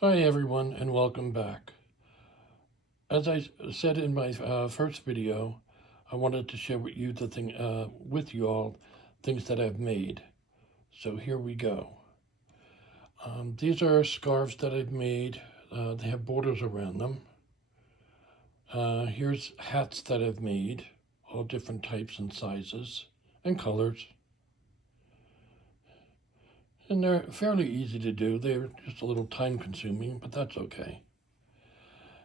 Hi everyone and welcome back. As I said in my first video, I wanted to share with you things that I've made. So here we go. These are scarves that I've made. They have borders around them. Here's hats that I've made, all different types and sizes and colors. And they're fairly easy to do. They're just a little time consuming, but that's okay.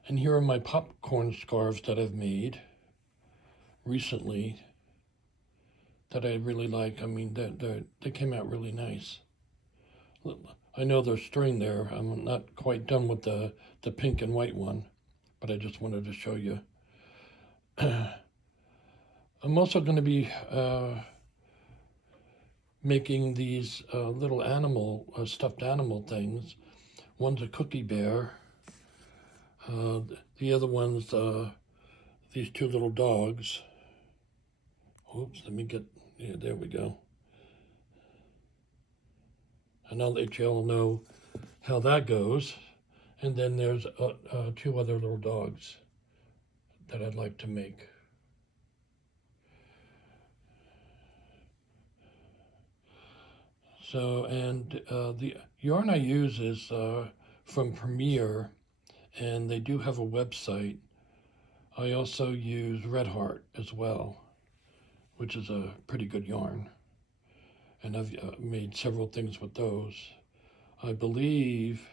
And here are my popcorn scarves that I've made recently that I really like. I mean, they came out really nice. I know there's string there. I'm not quite done with the pink and white one, but I just wanted to show you. I'm also going to be making these little stuffed animal things. One's a cookie bear. The other one's these two little dogs. Oops, let me get, yeah, there we go. And I'll let you all know how that goes. And then there's two other little dogs that I'd like to make. So, and the yarn I use is from Premier, and they do have a website. I also use Red Heart as well, which is a pretty good yarn. And I've made several things with those. I believe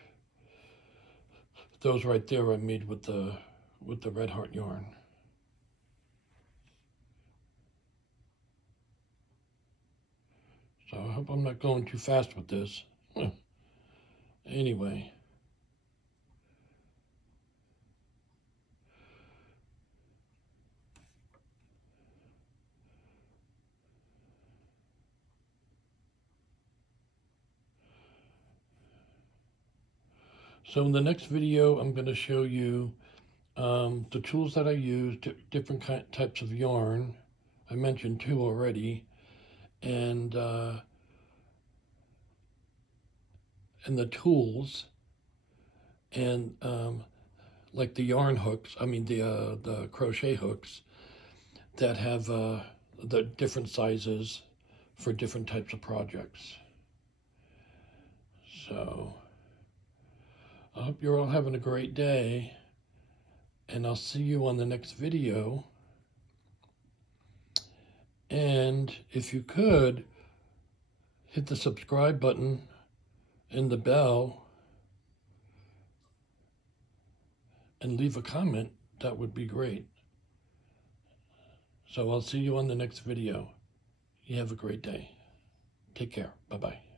those right there I made with the Red Heart yarn. So I hope I'm not going too fast with this. Anyway. So in the next video, I'm going to show you the tools that I use, different types of yarn. I mentioned two already, and the tools, and like the yarn hooks. I mean the crochet hooks that have the different sizes for different types of projects. So I hope you're all having a great day, and I'll see you on the next video. And if you could, hit the subscribe button and the bell and leave a comment, that would be great. So I'll see you on the next video. You have a great day. Take care. Bye-bye.